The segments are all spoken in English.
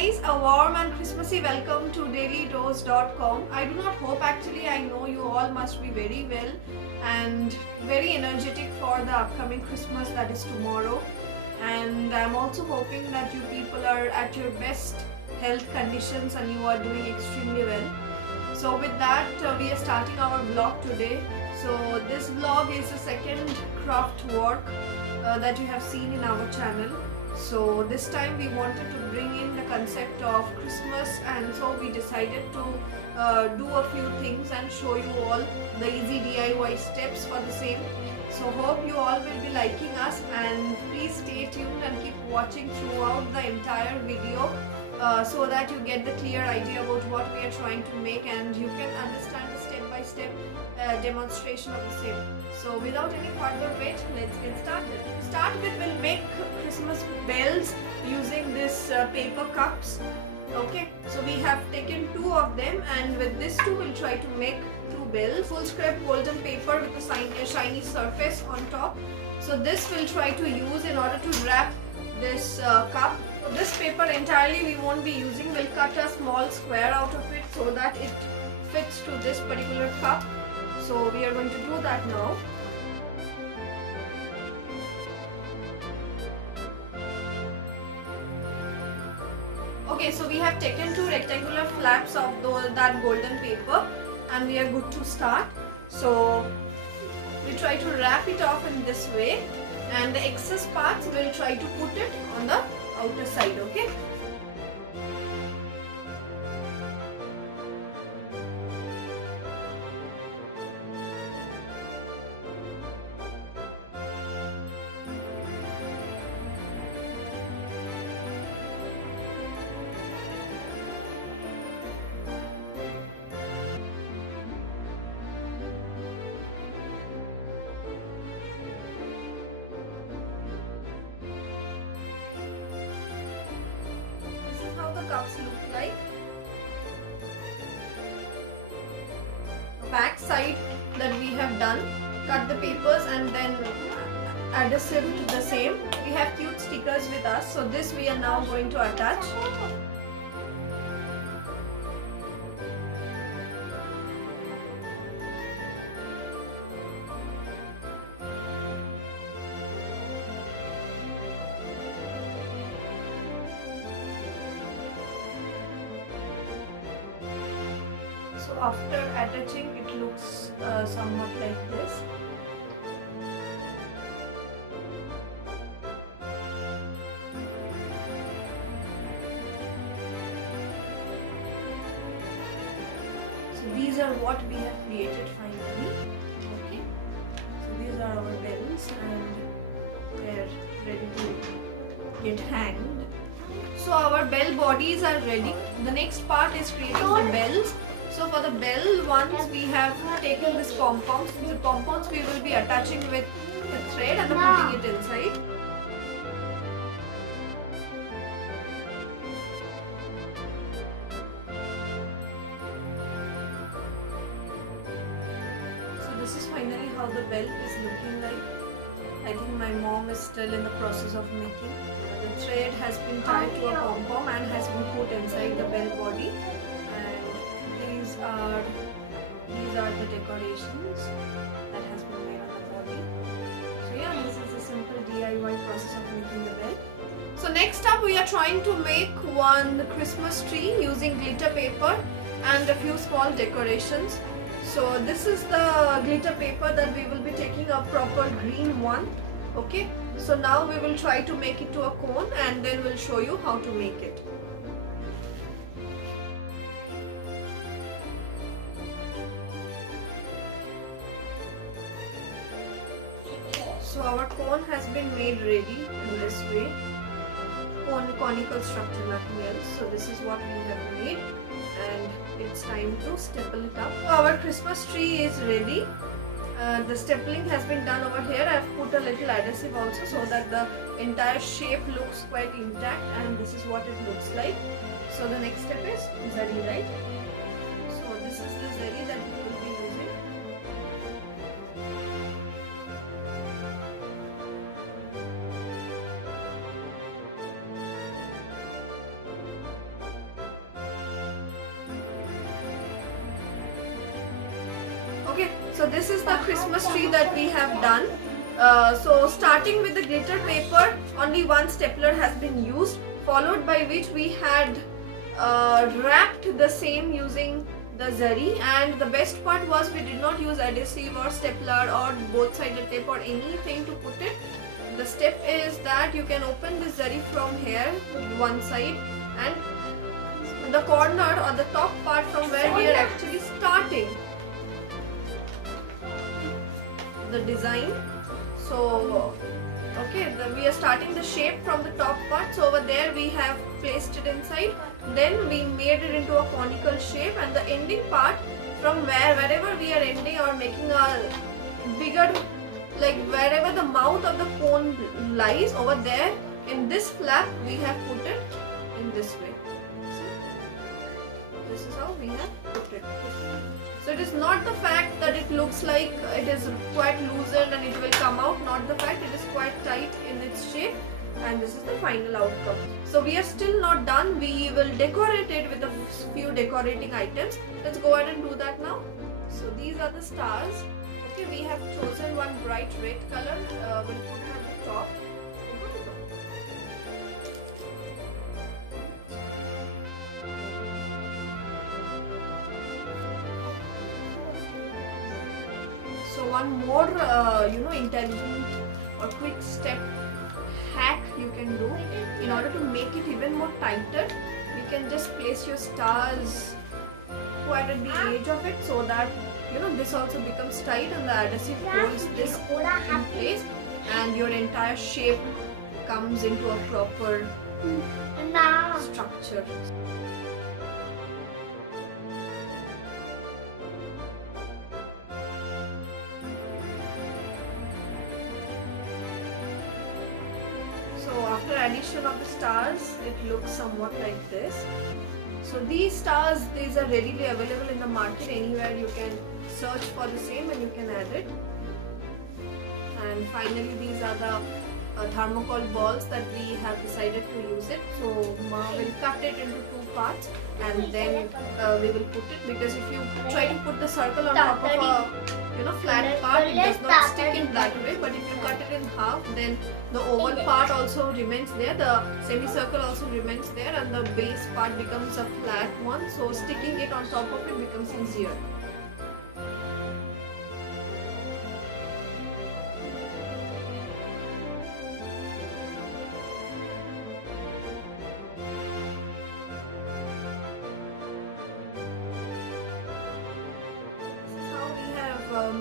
guys, a warm and Christmassy welcome to dailydose.com. I do not hope, actually I know you all must be very well and very energetic for the upcoming Christmas, that is tomorrow. And I'm also hoping that you people are at your best health conditions and you are doing extremely well. So with that, we are starting our vlog today. So this vlog is the second craft work that you have seen in our channel. So this time we wanted to bring in the concept of Christmas, and so we decided to do a few things and show you all the easy DIY steps for the same. So hope you all will be liking us, and please stay tuned and keep watching throughout the entire video so that you get the clear idea about what we are trying to make and you can understand the step-by-step demonstration of the same. So without any further wait, let's get started. To start with, we'll make Christmas bells using this paper cups. Okay, so we have taken 2 of them, and with this 2 we'll try to make 2 bells. Full scrap golden paper with a shiny surface on top. So this we'll try to use in order to wrap this cup. So this paper entirely we won't be using. We'll cut a small square out of it so that it fits to this particular cup. So we are going to do that now. Okay, so we have taken 2 rectangular flaps of that golden paper and we are good to start. So we try to wrap it off in this way, and the excess parts we'll try to put it on the outer side. Okay. The cups look like. Back side that we have done, cut the papers and then adhesive to the same. We have cute stickers with us, so this we are now going to attach. So after attaching, it looks somewhat like this. So these are what we have created finally. Okay. So these are our bells and they're ready to get hanged. So our bell bodies are ready. The next part is creating the bells. So for the bell ones, we have taken this pom-poms. The pom-poms we will be attaching with the thread and putting it inside. So this is finally how the bell is looking like. I think my mom is still in the process of making. The thread has been tied to a pom-pom and has been put inside the bell body. These are the decorations that has been made on the body. So yeah, this is a simple DIY process of making the bell. So next up, we are trying to make one Christmas tree using glitter paper and a few small decorations. So this is the glitter paper that we will be taking a proper green one. Okay, so now we will try to make it to a cone and then we'll show you how to make it. So our cone has been made ready in this way. Conical structure, nothing else. So this is what we have made, and it's time to staple it up. So our Christmas tree is ready. The stapling has been done over here. I have put a little adhesive also so that the entire shape looks quite intact, and this is what it looks like. So the next step is zari, right? So this is the zari that we will be using. Okay, so this is the Christmas tree that we have done. So starting with the glitter paper, only one stapler has been used, followed by which we had wrapped the same using the zari, and the best part was we did not use adhesive or stapler or both sided tape or anything to put it. The step is that you can open the zari from here, one side, and the corner or the top part from where we are actually starting the design. So okay, we are starting the shape from the top part, so over there we have placed it inside, then we made it into a conical shape, and the ending part from wherever we are ending or making a bigger, like wherever the mouth of the cone lies, over there in this flap we have put it in this way. See? This is how we have put it. So it is not the fact that it looks like it is quite loosened and it will come out, not the fact, it is quite tight in its shape, and this is the final outcome. So we are still not done, we will decorate it with a few decorating items. Let's go ahead and do that now. So these are the stars. Okay, we have chosen one bright red color, we'll put it at the top. So one more intelligent or quick step hack you can do in order to make it even more tighter, you can just place your stars quite at the edge of it, so that this also becomes tight and the adhesive holds this in place and your entire shape comes into a proper structure. So after addition of the stars, it looks somewhat like this. So these stars, these are readily available in the market. Anywhere you can search for the same and you can add it. And finally, these are the thermocol balls that we have decided to use it. So Ma will cut it into two parts and then we will put it, because if you try to put the circle on top of a flat part, it does not stick in that way. But if you cut it in half, then the oval part also remains there, the semicircle also remains there, and the base part becomes a flat one. So sticking it on top of it becomes easier.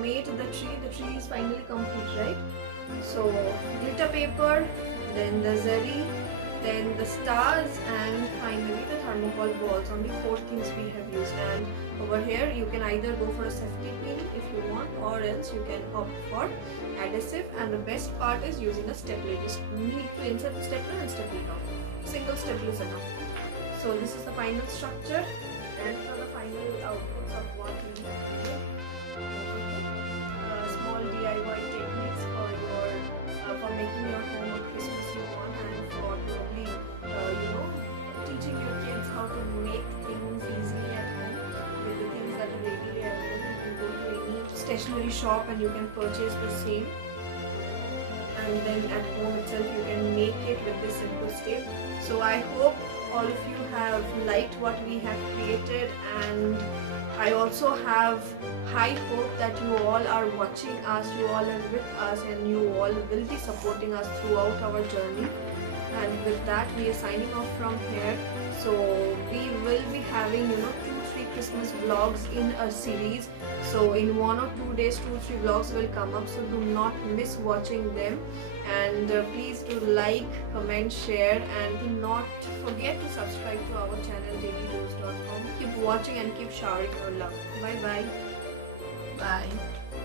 Made the tree is finally complete, right? So glitter paper, then the zari, then the stars, and finally the thermocol balls. Only 4 things we have used, and over here you can either go for a safety pin if you want, or else you can opt for adhesive, and the best part is using a stapler. You just need to insert the stapler and staple it on. Single stapler is enough. So this is the final structure, and for the final outputs of what we have made. DIY techniques for making your home a Christmas you want, and for probably teaching your kids how to make things easily at home with the things that are readily available. You can go to any stationery shop and you can purchase the same, and then at home itself you can make it with this simple step. So I hope all of you have liked what we have created, and I also have high hope that you all are watching us, you all are with us, and you all will be supporting us throughout our journey. And with that, we are signing off from here. So we will be having 2-3 Christmas vlogs in a series. So in 1 or 2 days, 2-3 vlogs will come up, so do not miss watching them. And please do like, comment, share, and do not forget to subscribe to our channel dailydose.com. Keep watching and keep showering your love. Bye bye. Bye.